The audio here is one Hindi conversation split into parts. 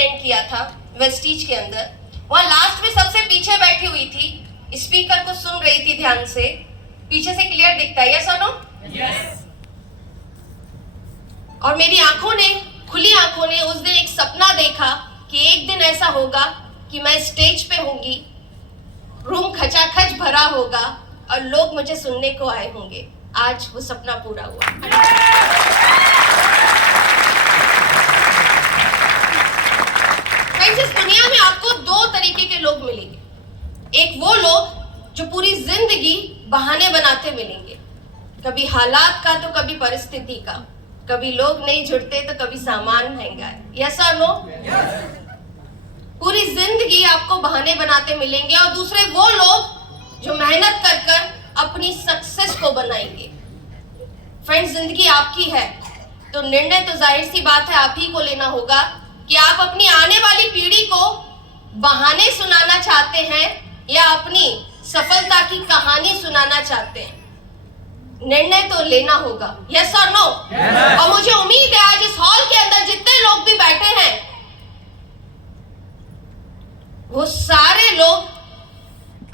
अटेंड किया था वेस्टीज के अंदर। वहां लास्ट में सबसे पीछे बैठी हुई थी, स्पीकर को सुन रही थी ध्यान से। पीछे से क्लियर दिखता है, यस और नो? यस। और मेरी आंखों ने, खुली आंखों ने उस दिन एक सपना देखा कि एक दिन ऐसा होगा कि मैं स्टेज पे होंगी, रूम खचाखच भरा होगा और लोग मुझे सुनने को आए होंगे। आज वो सपना पूरा हुआ। इस दुनिया में आपको दो तरीके के लोग मिलेंगे। एक वो लोग जो पूरी जिंदगी बहाने बनाते मिलेंगे, कभी हालात का तो कभी परिस्थिति का, कभी लोग नहीं जुड़ते तो कभी सामान महंगा है, यस और नो? पूरी जिंदगी आपको बहाने बनाते मिलेंगे। और दूसरे वो लोग जो मेहनत कर कर अपनी सक्सेस को बनाएंगे। फ्रेंड्स, जिंदगी आपकी है तो निर्णय तो जाहिर सी बात है आप ही को लेना होगा कि आप अपनी आने वाली पीढ़ी को बहाने सुनाना चाहते हैं या अपनी सफलता की कहानी सुनाना चाहते हैं। निर्णय तो लेना होगा, यस और नो? और मुझे उम्मीद है आज इस हॉल के अंदर जितने लोग भी बैठे हैं वो सारे लोग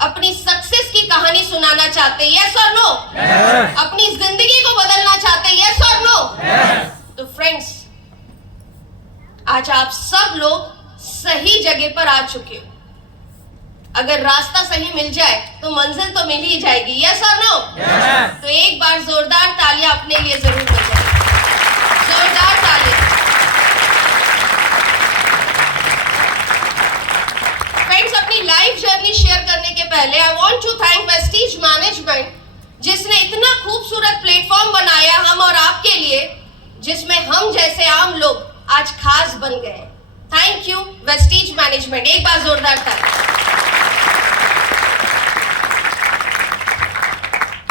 अपनी सक्सेस की कहानी सुनाना चाहते हैं, यस और नो? अपनी जिंदगी को बदलना चाहते हैं, यस और नो? तो फ्रेंड्स, आज आप सब लोग सही जगह पर आ चुके हो। अगर रास्ता सही मिल जाए तो मंजिल तो मिल ही जाएगी, यस और नो? तो एक बार जोरदार तालियां अपने लिए जरूर बजाएं, जोरदार तालियां। फ्रेंड्स, अपनी लाइफ जर्नी शेयर करने के पहले I want to thank Vestige management, जिसने इतना खूबसूरत प्लेटफॉर्म बनाया हम और आपके लिए, जिसमें हम जैसे आम लोग आज खास बन गए। थैंक यू वेस्टीज मैनेजमेंट, एक बार जोरदार तालियां।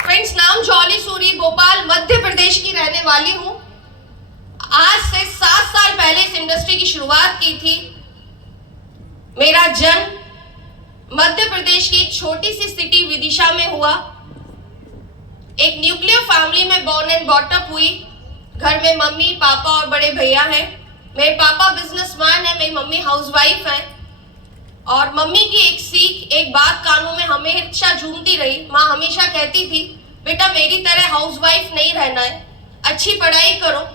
फ्रेंड्स, नाम जॉली सूरी, भोपाल मध्य प्रदेश की रहने वाली हूं। आज से 7 साल पहले इस इंडस्ट्री की शुरुआत की थी। मेरा जन्म मध्य प्रदेश की एक छोटी सी सिटी विदिशा में हुआ। एक न्यूक्लियर फैमिली में बॉर्न एंड बॉट अप हुई। घर में मम्मी, पापा और बड़े भैया हैं। मेरे पापा बिजनेसमैन है, मेरी मम्मी हाउसवाइफ है। और मम्मी की एक सीख, एक बात कानों में हमेशा झूमती रही। माँ हमेशा कहती थी, बेटा मेरी तरह हाउसवाइफ नहीं रहना है, अच्छी पढ़ाई करो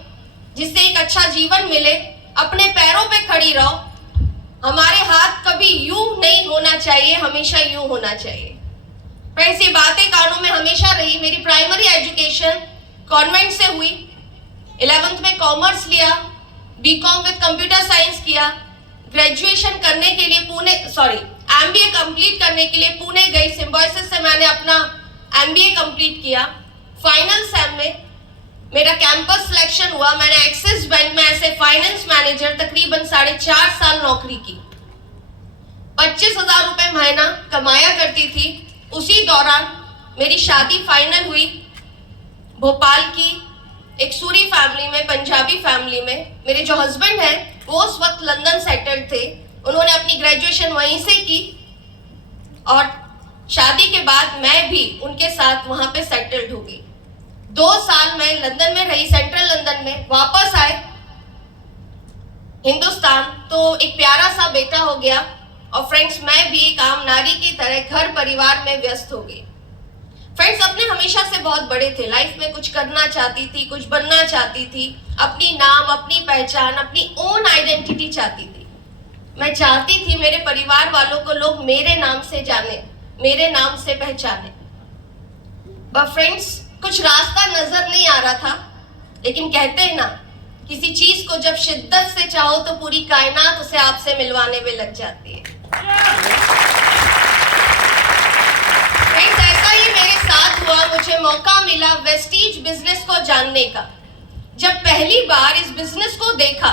जिससे एक अच्छा जीवन मिले, अपने पैरों पे खड़ी रहो। हमारे हाथ कभी यूं नहीं होना चाहिए, हमेशा यूं होना चाहिए। फ्रेंड्स, ये बातें कानों में हमेशा रही। मेरी प्राइमरी एजुकेशन कॉन्वेंट से हुई। 11th में कॉमर्स लिया, बीकॉम विद कंप्यूटर साइंस किया। ग्रेजुएशन करने के लिए एमबीए कंप्लीट करने के लिए पुणे गई। सिम्बायोसिस से मैंने अपना एमबीए कंप्लीट किया। फाइनल सेम में मेरा कैंपस सिलेक्शन हुआ। मैंने एक्सिस बैंक में एज ए फाइनेंस मैनेजर तकरीबन 4.5 साल नौकरी की। 25,000 रुपए महीना कमाया करती थी। उसी दौरान मेरी शादी फाइनल हुई भोपाल की एक सूरी फैमिली में, पंजाबी फैमिली में। मेरे जो हस्बैंड हैं वो उस वक्त लंदन सेटल्ड थे। उन्होंने अपनी ग्रेजुएशन वहीं से की और शादी के बाद मैं भी उनके साथ वहां पे सेटल्ड हो गई। 2 साल मैं लंदन में रही, सेंट्रल लंदन में। वापस आए हिंदुस्तान तो एक प्यारा सा बेटा हो गया। और फ्रेंड्स, मैं भी एक आम नारी की तरह घर परिवार में व्यस्त हो गई। फ्रेंड्स, अपने हमेशा से बहुत बड़े थे। लाइफ में कुछ करना चाहती थी, कुछ बनना चाहती थी, अपनी नाम, अपनी पहचान, अपनी ओन आइडेंटिटी चाहती थी। मैं चाहती थी मेरे परिवार वालों को लोग मेरे नाम से जाने, मेरे नाम से पहचाने। पर फ्रेंड्स, कुछ रास्ता नजर नहीं आ रहा था। लेकिन कहते हैं ना, किसी चीज को जब शिद्दत से चाहो तो पूरी कायनात उसे आपसे मिलवाने में लग जाती है। फ्रेंड्स, ऐसा ही मेरे साथ हुआ। मुझे मौका मिला वेस्टीज बिजनेस को जानने का। जब पहली बार इस बिजनेस को देखा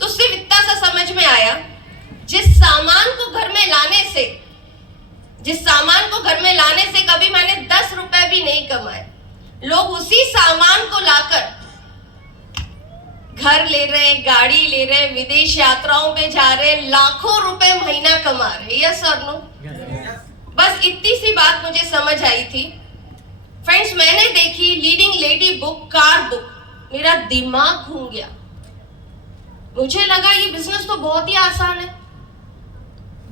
तो सिर्फ इतना सा समझ में आया, जिस सामान को घर में लाने से कभी मैंने 10 रुपए भी नहीं कमाए, लोग उसी सामान को लाकर घर ले रहे, गाड़ी ले रहे, विदेश यात्राओं पे जा रहे, लाखों रुपए महीना कमा रहे। यस और नो? बस इतनी सी बात मुझे समझ आई थी। फ्रेंड्स, मैंने देखी leading lady book, car book, मेरा दिमाग घूम गया। मुझे लगा ये बिजनेस तो बहुत ही आसान है।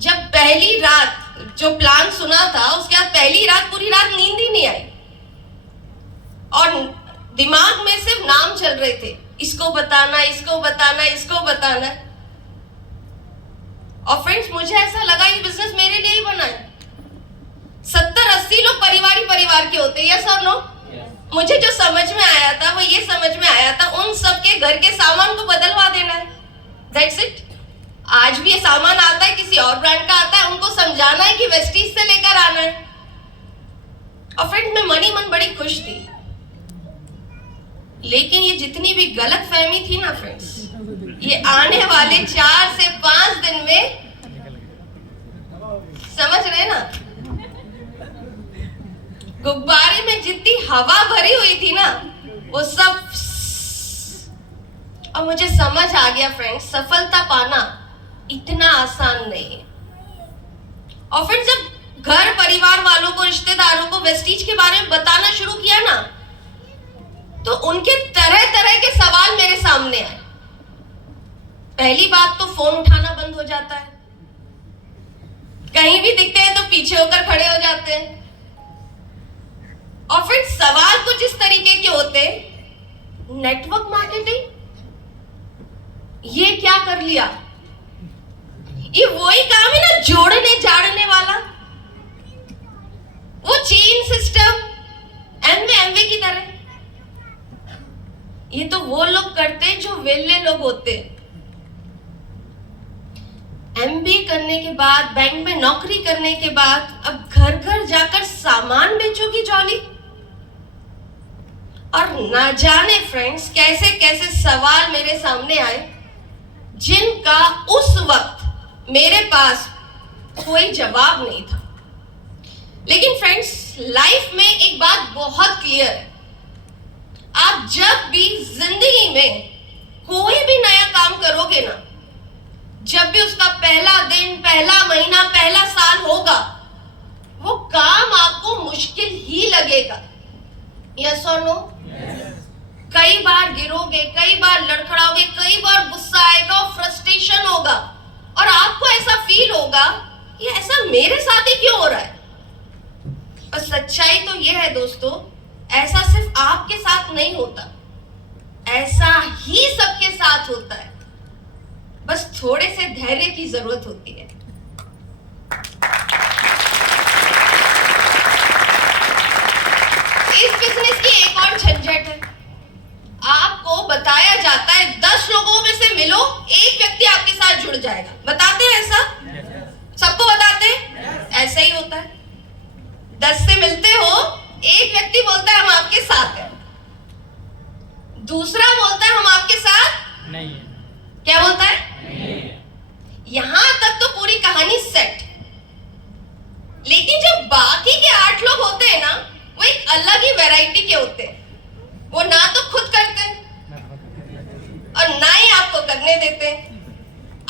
जब पहली रात जो प्लान सुना था, उसके बाद पहली रात पूरी रात नींद ही नहीं आई और दिमाग में सिर्फ नाम चल रहे थे, इसको बताना, इसको बताना, इसको बताना। और फ्रेंड्स, मुझे ऐसा लगा ये बिजनेस मेरे लिए ही बना है। 70-80 लोग परिवार के होते हैं, यस और नो? मुझे जो समझ में आया था वो ये समझ में आया था, उन सबके घर के सामान को बदलवा देना है, दैट्स इट। आज भी ये सामान आता है, किसी और ब्रांड का आता है, उनको समझाना है कि वेस्टीज से लेकर आना है। और फ्रेंड्स, मैं मनी मन बड़ी खुश थी, लेकिन ये जितनी भी गलत फहमी थी ना फ्रेंड्स, ये आने वाले 4 से 5 दिन में, समझ रहे ना, गुब्बारे में जितनी हवा भरी हुई थी ना, वो सब। और मुझे समझ आ गया फ्रेंड्स, सफलता पाना इतना आसान नहीं है। और फिर जब घर परिवार वालों को, रिश्तेदारों को वेस्टीज के बारे में बताना शुरू किया ना, तो उनके तरह तरह के सवाल मेरे सामने आए। पहली बात तो फोन उठाना बंद हो जाता है, कहीं भी दिखते हैं तो पीछे होकर खड़े हो जाते हैं। और फिर सवाल कुछ इस तरीके के होते, नेटवर्क मार्केटिंग, ये क्या कर लिया? ये वही काम है ना जोड़ने जाड़ने वाला, वो चेन सिस्टम एमवे की तरह। ये तो वो लोग करते हैं जो वेले लोग होते हैं। एमबीए करने के बाद, बैंक में नौकरी करने के बाद, अब घर घर जाकर सामान बेचोगी जॉली। और ना जाने फ्रेंड्स कैसे कैसे सवाल मेरे सामने आए, जिनका उस वक्त मेरे पास कोई जवाब नहीं था। लेकिन फ्रेंड्स, लाइफ में एक बात बहुत क्लियर है, आप जब भी जिंदगी में कोई भी नया काम करोगे ना, जब भी उसका पहला दिन, पहला महीना, पहला साल होगा, वो काम आपको मुश्किल ही लगेगा, यस और नो? कई बार गिरोगे, कई बार लड़खड़ाओगे, कई बार गुस्सा आएगा और फ्रस्ट्रेशन होगा, और आपको ऐसा फील होगा कि ऐसा मेरे साथ ही क्यों हो रहा है। और सच्चाई तो यह है दोस्तों, ऐसा सिर्फ आपके साथ नहीं होता, ऐसा ही सबके साथ होता है, बस थोड़े से धैर्य की जरूरत होती है। इस बिजनेस की एक और झंझट है, आपको बताया जाता है 10 लोगों में से मिलो, एक व्यक्ति आपके साथ जुड़ जाएगा। बताते हैं ऐसा? सबको बताते हैं? ऐसा ही होता है। 10 से मिलते हो, एक व्यक्ति बोलता है हम आपके साथ हैं, दूसरा बोलता है हम आपके साथ नहीं है। क्या बोलता है? यहां तक तो पूरी कहानी सेट। लेकिन जो बाकी के 8 लोग होते हैं ना, वो एक अलग ही वैरायटी के होते हैं। वो ना तो खुद करते और ना ही आपको करने देते।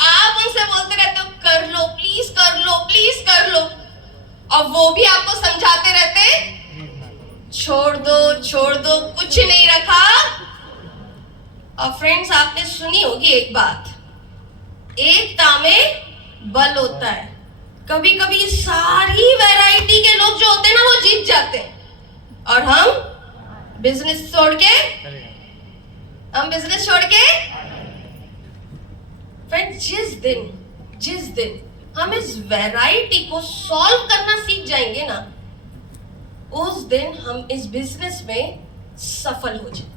आप उनसे बोलते रहते हो कर लो प्लीज, कर लो प्लीज, कर लो, और वो भी आपको समझाते रहते छोड़ दो, कुछ नहीं रखा। और फ्रेंड्स, आपने सुनी होगी एक बात, एकता में बल होता है। कभी कभी सारी वैरायटी के लोग जो होते हैं ना, वो जीत जाते हैं, और हम बिजनेस छोड़ के फ्रेंड्स, जिस दिन हम इस वैरायटी को सॉल्व करना सीख जाएंगे ना, उस दिन हम इस बिजनेस में सफल हो जाएंगे।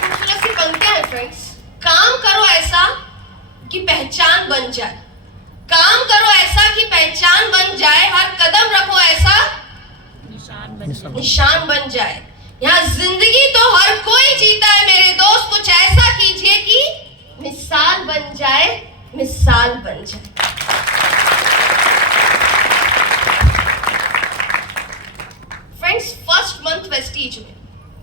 खूबसूरत सी पंक्तियां हैं फ्रेंड्स, काम करो ऐसा कि पहचान बन जाए, काम करो ऐसा कि पहचान बन जाए, हर कदम रखो ऐसा निशान बन जाए। यहाँ जिंदगी तो हर कोई जीता है मेरे दोस्त, कुछ ऐसा कीजिए कि मिसाल बन जाए, मिसाल बन जाए। फ्रेंड्स, फर्स्ट मंथ वेस्टीज में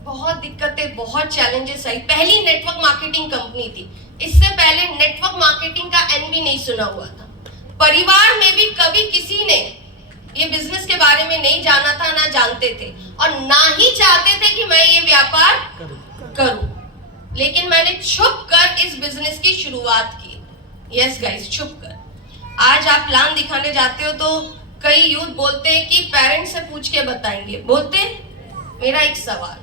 बहुत दिक्कतें, बहुत चैलेंजेस आई। पहली नेटवर्क मार्केटिंग कंपनी थी, इससे पहले नेटवर्क मार्केटिंग का एन भी नहीं सुना हुआ था। परिवार में भी कभी किसी ने ये बिजनेस के बारे में नहीं जाना था, ना जानते थे और ना ही चाहते थे कि मैं ये व्यापार करूं। लेकिन मैंने छुप कर इस बिजनेस की शुरुआत की। यस गाइस, छुप कर। आज आप प्लान दिखाने जाते हो तो कई यूथ बोलते हैं कि पेरेंट्स से पूछ के बताएंगे। बोलते हैं, मेरा एक सवाल,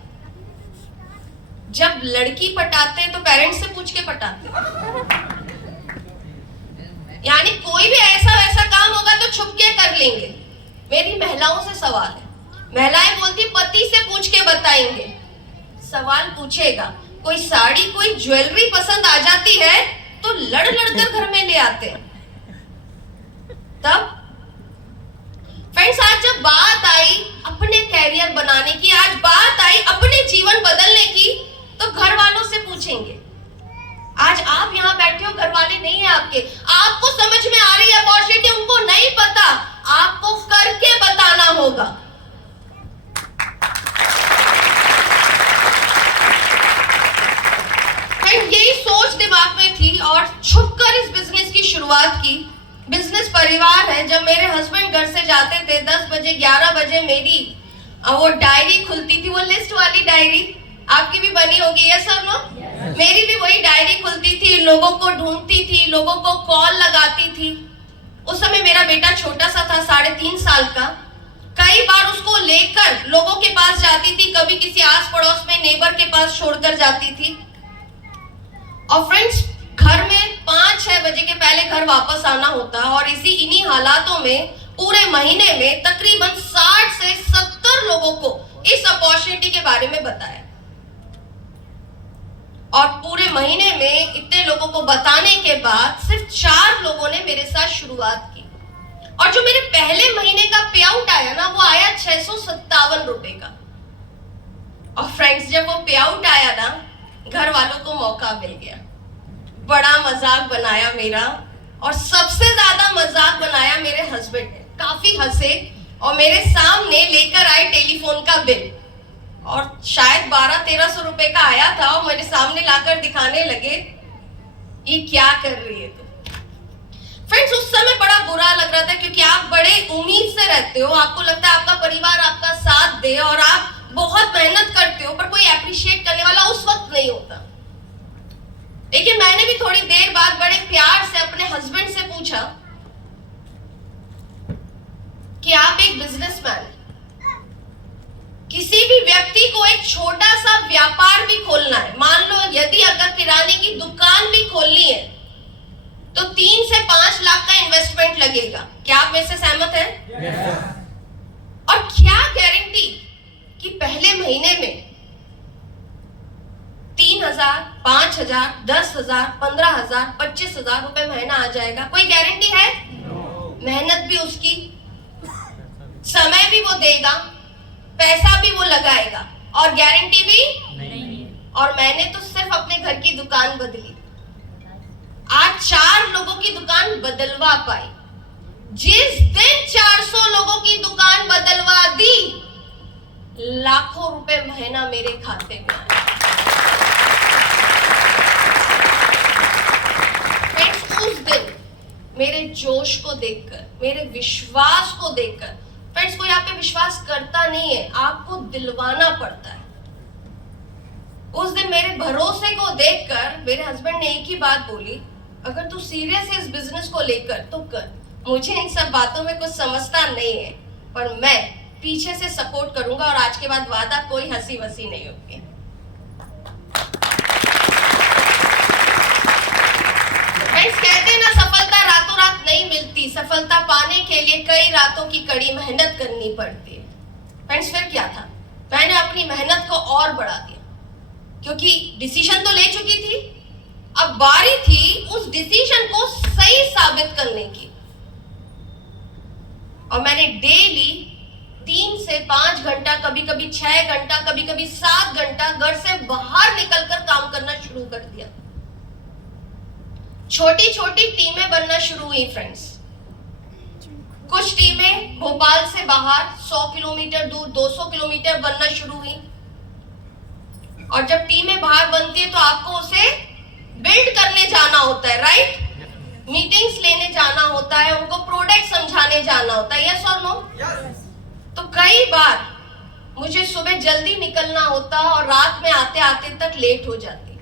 जब लड़की पटाते हैं तो पेरेंट्स से पूछ के पटाते हैं? यानी कोई भी ऐसा वैसा काम होगा तो छुप के कर लेंगे। मेरी महिलाओं से सवाल है, महिलाएं बोलती पति से पूछ के बताएंगे। सवाल पूछेगा, कोई साड़ी कोई ज्वेलरी पसंद आ जाती है तो लड़ लड़कर घर में ले आते हैं। तब फ्रेंड्स, आज जब बात आई अपने कैरियर बनाने की, आज बात आई अपने जीवन बदलने की, तो घर वालों से पूछेंगे। आज आप यहाँ बैठे हो, घर वाले नहीं है आपके, आपको समझ में आ रही है अपॉर्चुनिटी, उनको नहीं पता, आपको करके बताना होगा। यही सोच दिमाग में थी और छुपकर इस बिजनेस की शुरुआत की। बिजनेस परिवार है। जब मेरे हस्बैंड घर से जाते थे 10 बजे 11 बजे मेरी वो डायरी खुलती थी, वो लिस्ट वाली डायरी, आपकी भी बनी होगी, यस और नो? मेरी भी वही डायरी खुलती थी, लोगों को ढूंढती थी, लोगों को कॉल लगाती थी। उस समय मेरा बेटा छोटा सा था, 3.5 साल का। कई बार उसको लेकर लोगों के पास जाती थी, कभी किसी आस पड़ोस में नेबर के पास छोड़कर जाती थी। और फ्रेंड्स, घर में 5-6 बजे के पहले घर वापस आना होता, और इन्हीं हालातों में पूरे महीने में तकरीबन 60 से 70 लोगों को इस अपॉर्चुनिटी के बारे में बताया। और पूरे महीने में इतने लोगों को बताने के बाद सिर्फ 4 लोगों ने मेरे साथ शुरुआत की। और जो मेरे पहले महीने का पे आउट आया ना, वो आया 657 रुपए का। और फ्रेंड्स, जब वो पे आउट आया ना, घर वालों को मौका मिल गया। बड़ा मजाक बनाया मेरा, और सबसे ज्यादा मजाक बनाया मेरे हस्बैंड ने। काफी हंसे और मेरे सामने लेकर आए टेलीफोन का बिल, और शायद 1200-1300 रुपए का आया था, और मेरे सामने लाकर दिखाने लगे, ये क्या कर रही है तुम? फ्रेंड्स, उस समय बड़ा बुरा लग रहा था, क्योंकि आप बड़े उम्मीद से रहते हो, आपको लगता है आपका परिवार आपका साथ दे और आप बहुत मेहनत करते हो, पर कोई अप्रिशिएट करने वाला उस वक्त नहीं होता। लेकिन मैंने भी थोड़ी देर बाद बड़े प्यार से अपने हस्बैंड से पूछा कि आप एक बिजनेसमैन हैं, किसी भी व्यक्ति को एक छोटा सा व्यापार भी खोलना है, मान लो यदि अगर किराने की दुकान भी खोलनी है तो 3 से 5 लाख का इन्वेस्टमेंट लगेगा। क्या आप मेरे से सहमत हैं? yes. और क्या गारंटी कि पहले महीने में 3,000, 5,000, 10,000, 15,000, 25,000 रुपए महीना आ जाएगा? कोई गारंटी है? मेहनत भी उसकी, समय भी वो देगा, पैसा भी वो लगाएगा, और गारंटी भी नहीं। और मैंने तो सिर्फ अपने घर की दुकान बदली, आज 4 लोगों की दुकान बदलवा पाई। जिस दिन 400 लोगों की दुकान बदलवा दी, लाखों रुपए महीना मेरे खाते में आए। उस दिन मेरे जोश को देखकर, मेरे विश्वास को देखकर, फ्रेंड्स, कोई आप पे विश्वास करता नहीं है, आपको दिलवाना पड़ता है। उस दिन मेरे भरोसे को देखकर मेरे हस्बैंड ने एक ही बात बोली, अगर तू सीरियस है इस बिजनेस को लेकर तो कर। मुझे इन सब बातों में कुछ समझता नहीं है, पर मैं पीछे से सपोर्ट करूंगा, और आज के बाद वादा कोई हंसी वसी नहीं होगी। कहते हैं ना, सफलता रातों रात नहीं मिलती, सफलता पाने के लिए कई रातों की कड़ी मेहनत करनी पड़ती है। फ्रेंड्स, फिर क्या था, मैंने अपनी मेहनत को और बढ़ा दिया, क्योंकि डिसीजन तो ले चुकी थी, अब बारी थी उस डिसीजन को सही साबित करने की। और मैंने डेली 3 से 5 घंटा, कभी कभी 6 घंटा, कभी कभी 7 घंटा घर से बाहर निकलकर काम करना शुरू कर दिया। छोटी छोटी टीमें बनना शुरू हुई फ्रेंड्स। कुछ टीमें भोपाल से बाहर 100 किलोमीटर दूर, 200 किलोमीटर बनना शुरू हुई। और जब टीमें बाहर बनती है तो आपको उसे बिल्ड करने जाना होता है, राइट? मीटिंग्स लेने जाना होता है, उनको प्रोडक्ट समझाने जाना होता है, यस और नो? तो कई बार मुझे सुबह जल्दी निकलना होता और रात में आते आते तक लेट हो जाती,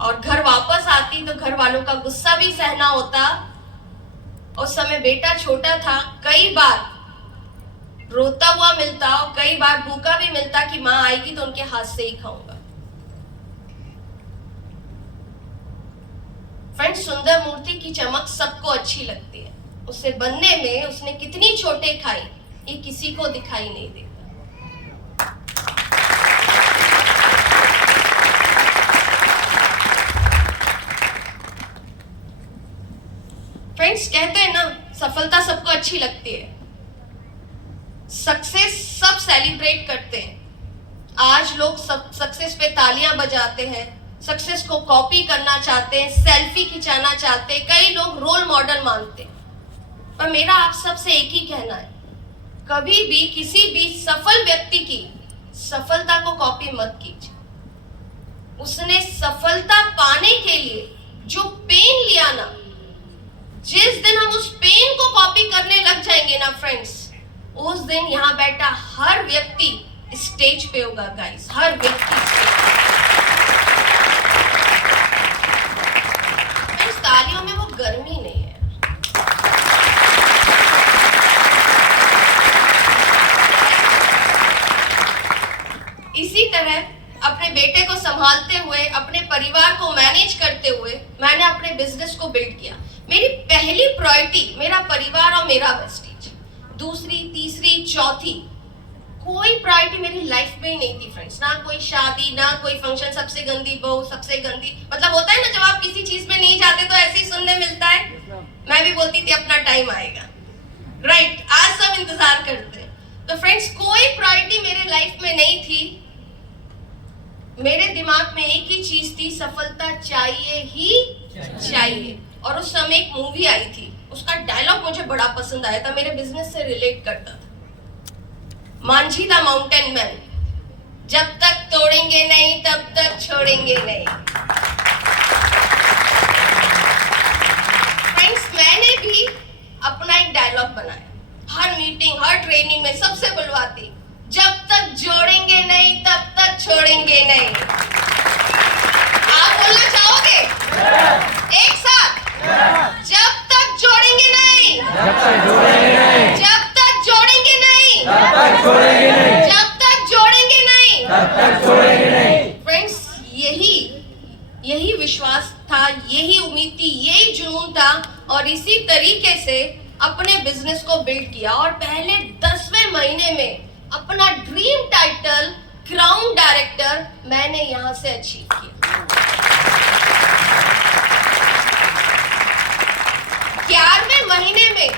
और घर वापस आती तो घर वालों का गुस्सा भी सहना होता। उस समय बेटा छोटा था, कई बार रोता हुआ मिलता और कई बार भूखा भी मिलता कि माँ आएगी तो उनके हाथ से ही खाऊंगा। फ्रेंड्स, सुंदर मूर्ति की चमक सबको अच्छी लगती है, उसे बनने में उसने कितनी चोटें खाई ये किसी को दिखाई नहीं देता। फ्रेंड्स, कहते हैं ना सफलता सबको अच्छी लगती है, सक्सेस सब सेलिब्रेट करते हैं। आज लोग सक्सेस पे तालियां बजाते हैं, सक्सेस को कॉपी करना चाहते हैं, सेल्फी खिंचाना चाहते हैं, कई लोग रोल मॉडल मानते हैं। पर मेरा आप सबसे एक ही कहना है, कभी भी किसी भी सफल व्यक्ति की सफलता को कॉपी मत कीजिए। उसने सफलता पाने के लिए जो पेन लिया ना, जिस दिन हम उस पेन को कॉपी करने लग जाएंगे ना फ्रेंड्स, उस दिन यहाँ बैठा हर व्यक्ति स्टेज पे होगा गाइस, हर व्यक्ति फ्रेंड्स, तालियों में वो गर्मी नहीं है। इसी तरह अपने बेटे को संभालते हुए, अपने परिवार को मैनेज करते हुए मैंने अपने बिजनेस को बिल्ड किया। मेरी पहली प्रायोरिटी मेरा परिवार और मेरा वेस्टेज, दूसरी, तीसरी, चौथी कोई प्रायोरिटी मेरी लाइफ में ही नहीं थी फ्रेंड्स। ना कोई शादी, ना कोई फंक्शन, सबसे गंदी बहू, सबसे गंदी, मतलब होता है ना जब आप किसी चीज में नहीं जाते तो ऐसे ही सुनने मिलता है। मैं भी बोलती थी अपना टाइम आएगा, राइट? आज सब इंतजार करते हैं। तो फ्रेंड्स, कोई प्रायोरिटी मेरे लाइफ में नहीं थी। मेरे दिमाग में एक ही चीज थी, सफलता चाहिए ही चाहिए। और उस समय एक मूवी आई थी, उसका डायलॉग मुझे बड़ा पसंद आया था, मेरे बिजनेस से रिलेट करता था। मांझी द माउंटेन मैन, जब तक तोड़ेंगे नहीं तब तक छोड़ेंगे नहीं। फ्रेंड्स, मैंने भी अपना एक डायलॉग बनाया, हर मीटिंग, हर ट्रेनिंग में सबसे बुलवाती, जब तक जोड़ेंगे नहीं तब तक छोड़ेंगे नहीं। आप बोलना चाहोगे? एक साथ, जब तक जोड़ेंगे नहीं, जब तक जोड़ेंगे नहीं, जब तक जोड़ेंगे नहीं, जब तक जोड़ेंगे नहीं, जब तक जोड़ेंगे नहीं, तब तक जोड़ेंगे नहीं। फ्रेंड्स, यही विश्वास था, यही उम्मीद थी, यही जुनून था, और इसी तरीके से अपने बिजनेस को बिल्ड किया। और पहले 10वें महीने में अपना ड्रीम टाइटल क्राउन डायरेक्टर मैंने यहां से अचीव किया। 11वें महीने में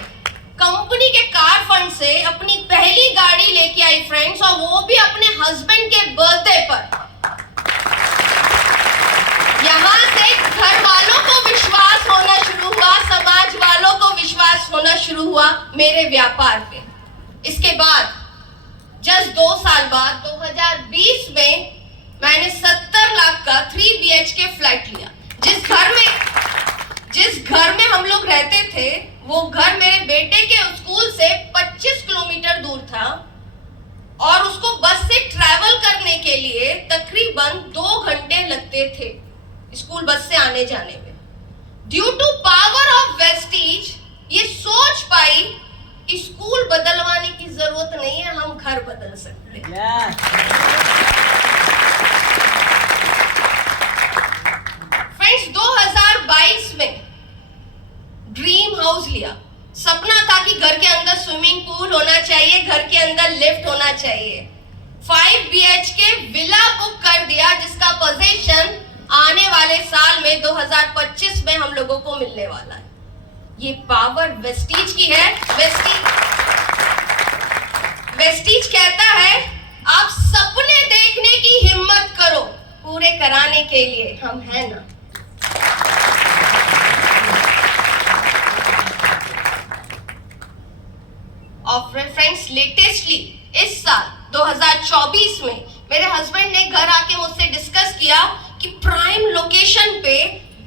कंपनी के कार फंड से अपनी पहली गाड़ी लेके आई फ्रेंड्स, और वो भी अपने हस्बैंड के बर्थडे पर। यहां से घर वालों को विश्वास होना शुरू हुआ, समाज वालों को विश्वास होना शुरू हुआ मेरे व्यापार पे। इसके बाद जस्ट 2 साल बाद 2020 में मैंने 70 लाख का 3 BHK फ्लैट लिया। जिस घर में हम लोग रहते थे, वो घर मेरे बेटे के स्कूल से 25 किलोमीटर दूर था, और उसको बस से ट्रैवल करने के लिए तकरीबन 2 घंटे लगते थे स्कूल बस से आने जाने में। Due to power of Vestige ये सोच पाई कि स्कूल बदलवाने की जरूरत नहीं है, हम घर बदल सकते हैं। फ्रेंड्स, 2022 में ड्रीम हाउस लिया। सपना था कि घर के अंदर स्विमिंग पूल होना चाहिए, घर के अंदर लिफ्ट होना चाहिए। 5 BHK विला बुक कर दिया, जिसका पोजीशन आने वाले साल में 2025 में हम लोगों को मिलने वाला है। ये पावर वेस्टीज की है। वेस्टीज कहता है, आप सपने देखने की हिम्मत करो, पूरे कराने के लिए हम हैं ना। और फ्रेंड्स, लेटेस्टली इस साल 2024 में मेरे हस्बैंड ने घर आके मुझसे डिस्कस किया कि प्राइम लोकेशन पे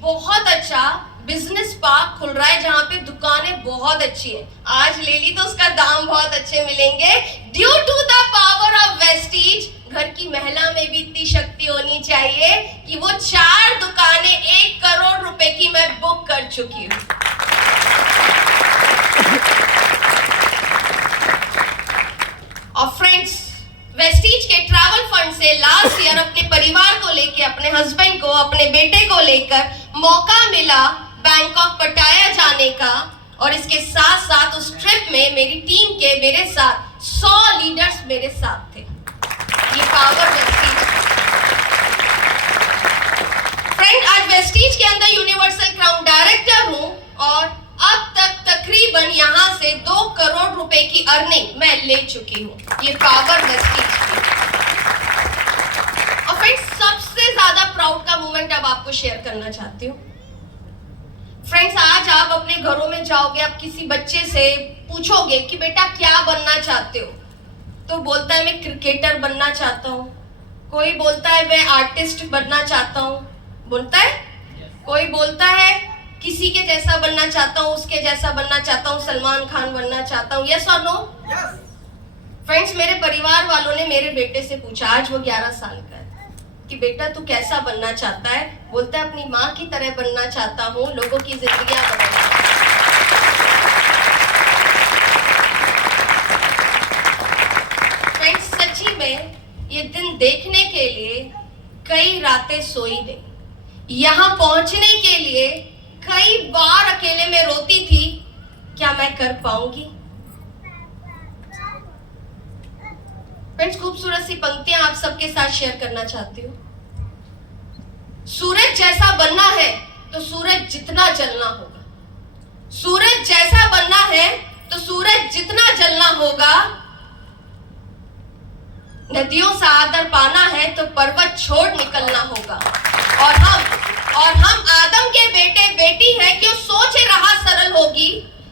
बहुत अच्छा अच्छा बिजनेस पार्क खुल रहा है जहां पे दुकानें बहुत अच्छी हैं। आज ले ली तो उसका दाम बहुत अच्छे मिलेंगे। Due to the power of Vestige, घर की महिला में भी इतनी शक्ति होनी चाहिए कि वो 4 दुकानें 1 करोड़ रुपए की मैं बुक कर चुकी हूं। और फ्रेंड्स, वेस्टीज के ट्रैवल फंड से लास्ट ईयर अपने परिवार को लेकर, अपने हस्बैंड को, अपने बेटे को लेकर मौका मिला बैंकॉक पटाया जाने का। और इसके साथ साथ उस ट्रिप में मेरी टीम के मेरे साथ 100 लीडर्स मेरे साथ थे। ये पावर वेस्टीज। फ्रेंड, आज वेस्टीज के अंदर यूनिवर्सल क्राउन डायरेक्टर हूं और अब तक तकरीबन यहां से 2 करोड़ रुपए की अर्निंग मैं ले चुकी हूं। ये पावर वेस्टीज की। और फ्रेंड्स, सबसे ज्यादा प्राउड का मोमेंट अब आपको शेयर करना चाहती हूं। फ्रेंड्स, आज आप अपने घरों में जाओगे, आप किसी बच्चे से पूछोगे कि बेटा क्या बनना चाहते हो, तो बोलता है मैं क्रिकेटर बनना चाहता हूँ। कोई बोलता है मैं आर्टिस्ट बनना चाहता हूँ, बोलता है। कोई बोलता है किसी के जैसा बनना चाहता हूँ, उसके जैसा बनना चाहता हूँ, सलमान खान बनना चाहता हूँ। यस और नो? फ्रेंड्स, मेरे परिवार वालों ने मेरे बेटे से पूछा, आज वो 11 साल का है, कि बेटा तू कैसा बनना चाहता है? बोलता है अपनी माँ की तरह बनना चाहता हूँ, लोगों की जिंदगियां बदलना। फ्रेंड्स, सच्ची में ये दिन देखने के लिए कई रातें सोई नहीं। यहाँ पहुंचने के लिए कई बार अकेले में रोती थी, क्या मैं कर पाऊंगी? फ्रेंड्स, खूबसूरत सी पंक्तियां आप सबके साथ शेयर करना चाहती हूँ। सूरज जैसा बनना है तो सूरज जितना जलना होगा। सूरज जैसा बनना है तो सूरज जितना जलना होगा। नदियों से आदर पाना है तो पर्वत छोड़ निकलना होगा। और हम आदम के बेटे बेटी हैं, क्यों सोचे राह सरल होगी।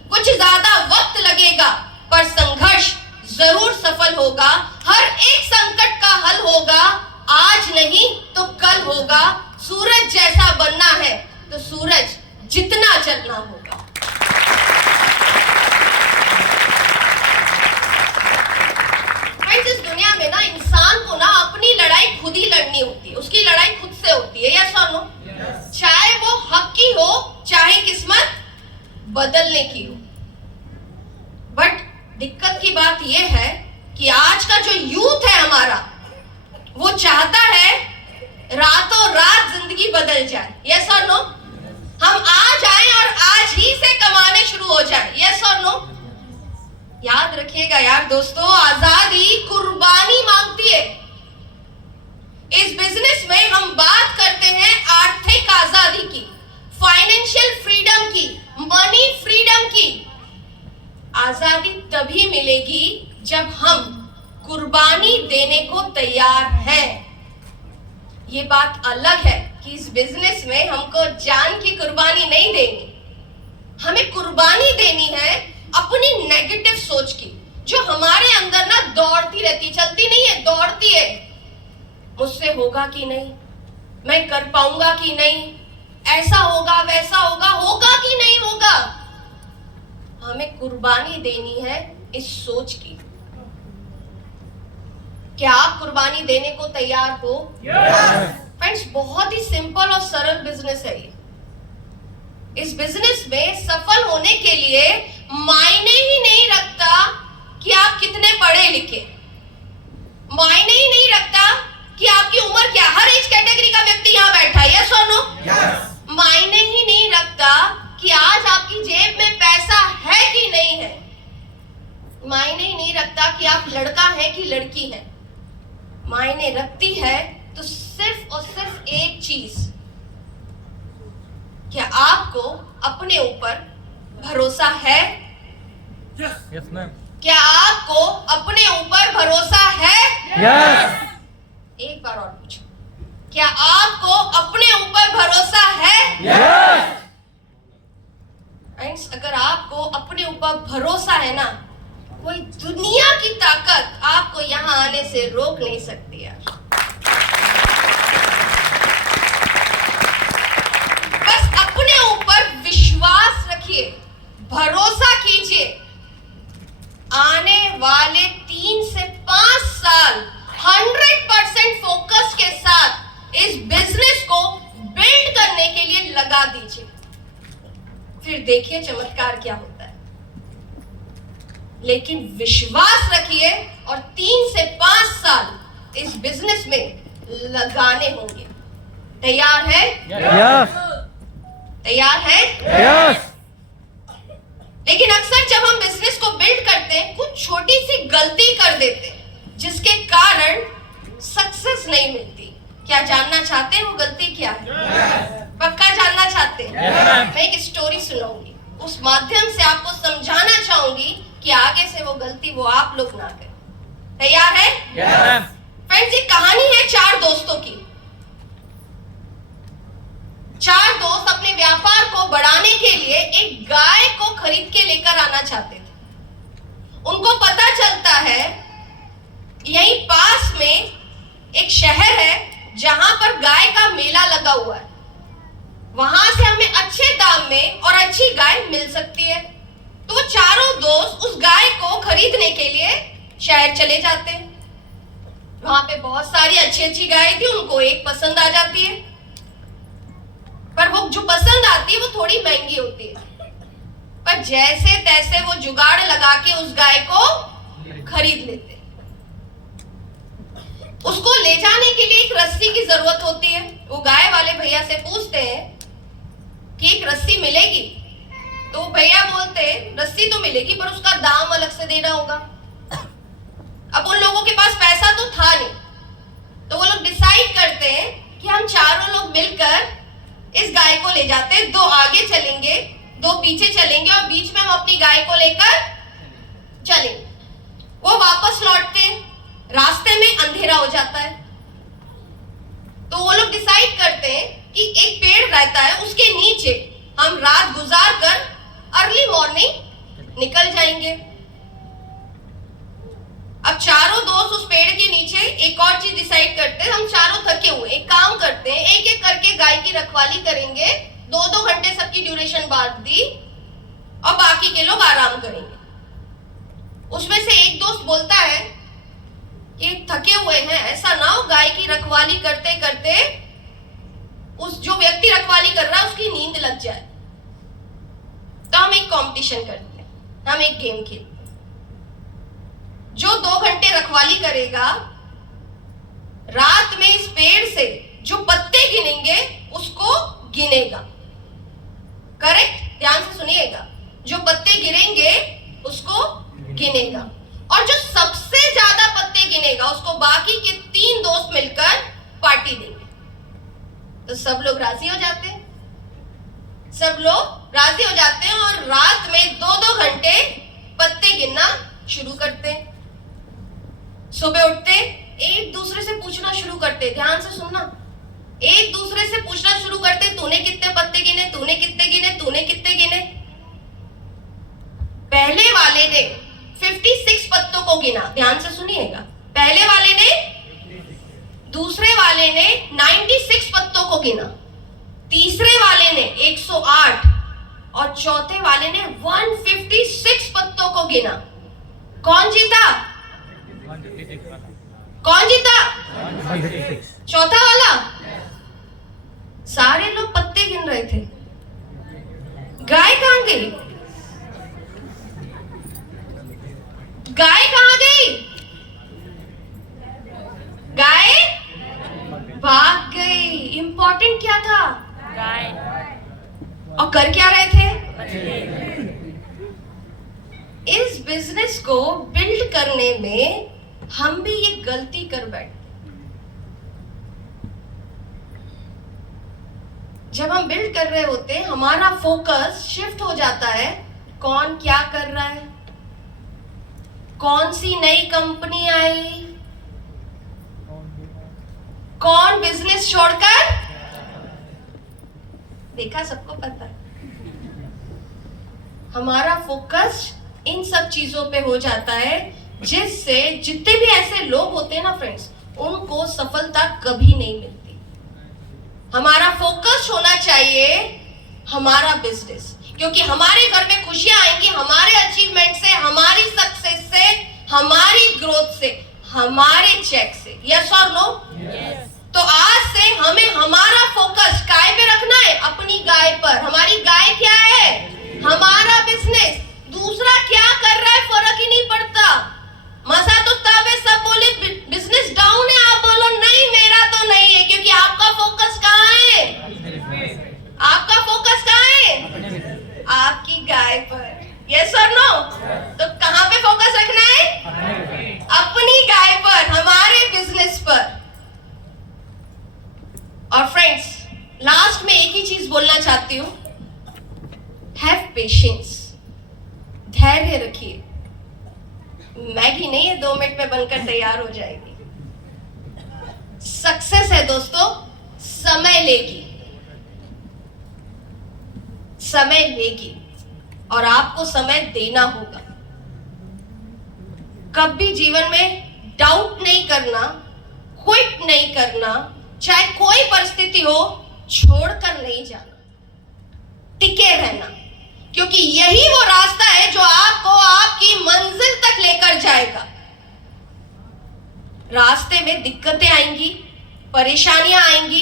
कुछ ज्यादा वक्त लगेगा पर संघर्ष जरूर सफल होगा। हर एक संकट का हल होगा, आज नहीं तो कल होगा। सूरज जैसा बनना है तो सूरज जितना जलना होगा। इस दुनिया में ना इंसान को ना अपनी लड़ाई खुद ही लड़नी होती है, उसकी लड़ाई खुद से होती है। यस और नो? चाहे वो हक की हो, चाहे किस्मत बदलने की हो। बट दिक्कत की बात यह है कि आज का जो यूथ है हमारा, वो चाहता है रातों रात जिंदगी बदल जाए। यस और नो? हम आज आए और आज ही से कमाने शुरू हो जाए। यस और नो? याद रखिएगा यार दोस्तों, आजादी कुर्बानी मांगती है। इस बिजनेस में हम बात करते हैं आर्थिक आजादी की, फाइनेंशियल फ्रीडम की, मनी फ्रीडम की। आजादी तभी मिलेगी जब हम कुर्बानी देने को तैयार हैं। ये बात अलग है कि इस बिजनेस में हमको जान की कुर्बानी नहीं देनी, हमें कुर्बानी देनी है अपनी नेगेटिव सोच की, जो हमारे अंदर ना दौड़ती रहती, चलती नहीं है, दौड़ती है। मुझसे होगा कि नहीं, मैं कर पाऊंगा कि नहीं, ऐसा होगा वैसा होगा, होगा कि नहीं होगा। हमें कुर्बानी देनी है इस सोच की। क्या आप कुर्बानी देने को तैयार हो? फ्रेंड्स, बहुत ही सिंपल और सरल बिजनेस है ये। इस बिजनेस में सफल होने के लिए मायने ही नहीं रखता कि आप कितने पढ़े लिखे, मायने ही नहीं रखता कि आपकी उम्र क्या। हर एज कैटेगरी का व्यक्ति यहाँ बैठा है। यस और नो? मायने ही नहीं रखता कि आज आपकी जेब में पैसा है कि नहीं है। मायने ही नहीं रखता कि आप लड़का है कि लड़की है। मायने रखती है तो सिर्फ और सिर्फ एक चीज, क्या आपको अपने ऊपर भरोसा है? Yes ma'am. क्या आपको अपने ऊपर भरोसा है? यस। एक बार और पूछो, क्या आपको अपने ऊपर भरोसा है? यस। फ्रेंड्स, अगर आपको अपने ऊपर भरोसा है ना, कोई दुनिया की ताकत आपको यहाँ आने से रोक नहीं सकती यार। बस अपने फिर देखिए चमत्कार क्या होता है। लेकिन विश्वास रखिए और 3 से 5 साल इस बिजनेस में लगाने होंगे। तैयार है? Yes. तैयार है? Yes. लेकिन अक्सर जब हम बिजनेस को बिल्ड करते हैं, कुछ छोटी सी गलती कर देते हैं जिसके कारण सक्सेस नहीं मिलती। क्या जानना चाहते हैं वो गलती क्या है? पक्का जानना चाहते हैं? मैं एक स्टोरी सुनाऊंगी, उस माध्यम से आपको समझाना चाहूंगी कि आगे से वो गलती वो आप लोग ना करें। तैयार है? Yes. फ्रेंड्स, ये कहानी है 4 दोस्तों की। 4 दोस्त अपने व्यापार को बढ़ाने के लिए एक गाय को खरीद के लेकर आना चाहते थे। उनको पता चलता है यहीं पास में एक शहर है जहां पर गाय का मेला लगा हुआ है, वहां से हमें अच्छे दाम में और अच्छी गाय मिल सकती है। तो वो चारों दोस्त उस गाय को खरीदने के लिए शहर चले जाते हैं। वहां पे बहुत सारी अच्छी अच्छी गाय थी, उनको एक पसंद आ जाती है, पर वो जो पसंद आती है वो थोड़ी महंगी होती है। पर जैसे तैसे वो जुगाड़ लगा के उस गाय को खरीद लेते हैं। उसको ले जाने के लिए एक रस्सी की जरूरत होती है। वो गाय वाले भैया से पूछते हैं कि एक रस्सी मिलेगी? तो भैया बोलते हैं रस्सी तो मिलेगी पर उसका दाम अलग से देना होगा। अब उन लोगों के पास पैसा तो था नहीं, तो वो लोग डिसाइड करते हैं कि हम चारों लोग मिलकर इस गाय को ले जाते हैं। 2 आगे चलेंगे, 2 पीछे चलेंगे और बीच में हम अपनी गाय को लेकर चलेंगे। वो वापस लौटते हैं, रास्ते में अंधेरा हो जाता है। तो वो लोग डिसाइड करते हैं कि एक पेड़ रहता है, उसके नीचे हम रात गुजार कर अर्ली मॉर्निंग निकल जाएंगे। अब चारों दोस्त उस पेड़ के नीचे एक और चीज डिसाइड करते हैं। हम चारों थके हुए, एक काम करते हैं, एक एक करके गाय की रखवाली करेंगे। 2-2 घंटे सबकी ड्यूरेशन बांट दी और बाकी के लोग आराम करेंगे। उसमें से एक दोस्त बोलता है कि थके हुए हैं, ऐसा ना हो गाय की रखवाली करते करते उस जो व्यक्ति रखवाली कर रहा है उसकी नींद लग जाए। तो हम एक कंपटीशन करते हैं, हम एक गेम खेलते हैं। जो 2 घंटे रखवाली करेगा, रात में इस पेड़ से जो पत्ते गिनेंगे उसको गिनेगा। करेक्ट? ध्यान से सुनिएगा, जो पत्ते गिरेंगे उसको गिनेगा और जो सबसे ज्यादा पत्ते गिनेगा उसको बाकी के 3 दोस्त मिलकर पार्टी देंगे। तो सब लोग राजी हो जाते हैं, सब लोग राजी हो जाते हैं और रात में 2-2 घंटे पत्ते गिनना शुरू करते हैं। सुबह उठते एक दूसरे से पूछना शुरू करते, ध्यान से सुनना, एक दूसरे से पूछना शुरू करते, तूने कितने पत्ते गिने, तूने कितने गिने, तूने कितने गिने। पहले वाले ने 56 पत्तों को गिना, ध्यान से सुनिएगा। पहले वाले ने, दूसरे वाले ने 96 पत्तों को गिना, तीसरे वाले ने 108 और चौथे वाले ने 156 पत्तों को गिना। कौन जीता? कौन जीता? चौथा वाला। सारे लोग पत्ते गिन रहे थे, गाय कहां गई? गाय कहां गई? गाय भाग गई। इंपॉर्टेंट क्या था? गाय। और कर क्या रहे थे? इस बिजनेस को बिल्ड करने में हम भी ये गलती कर बैठे। जब हम बिल्ड कर रहे होते हैं, हमारा फोकस शिफ्ट हो जाता है, कौन क्या कर रहा है, कौन सी नई कंपनी आई, कौन बिजनेस छोड़कर, देखा, सबको पता है। हमारा फोकस इन सब चीजों पे हो जाता है, जिससे जितने भी ऐसे लोग होते हैं ना फ्रेंड्स, उनको सफलता कभी नहीं मिलती। हमारा फोकस होना चाहिए हमारा बिजनेस, क्योंकि हमारे घर में खुशियां आएंगी हमारे अचीवमेंट से, हमारी सक्सेस से, हमारी ग्रोथ से, हमारे चेक से। यस और नो? तो आज से हमें हमारा फोकस काय पे रखना है? अपनी गाय पर। हमारी गाय क्या है? गाय पर। यस और नो? तो कहां पे फोकस रखना है? अपनी गाय पर, हमारे बिजनेस पर। और फ्रेंड्स, लास्ट में एक ही चीज बोलना चाहती हूं, हैव पेशेंस, धैर्य रखिए। मैगी नहीं है 2 मिनट में बनकर तैयार हो जाएगी। सक्सेस है दोस्तों, समय लेगी, समय लेगी, और आपको समय देना होगा। कभी जीवन में डाउट नहीं करना, क्विट नहीं करना, चाहे कोई परिस्थिति हो, छोड़कर नहीं जाना, टिके रहना, क्योंकि यही वो रास्ता है जो आपको आपकी मंजिल तक लेकर जाएगा। रास्ते में दिक्कतें आएंगी, परेशानियां आएंगी,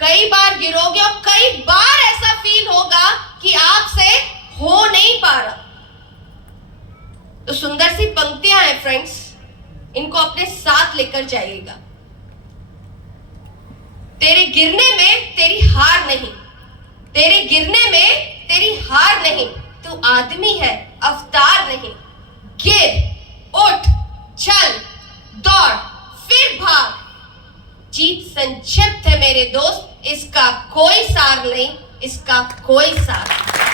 कई बार गिरोगे और कई बार ऐसा फील होगा कि आपसे हो नहीं पा रहा। तो सुंदर सी पंक्तियां हैं फ्रेंड्स, इनको अपने साथ लेकर जाइएगा। तेरे गिरने में तेरी हार नहीं, तेरे गिरने में तेरी हार नहीं, तू आदमी है, अवतार नहीं। गिर, उठ, चल, दौड़, फिर भाग। जीत संक्षिप्त है मेरे दोस्त, इसका कोई सार नहीं, इसका कोई सार नहीं।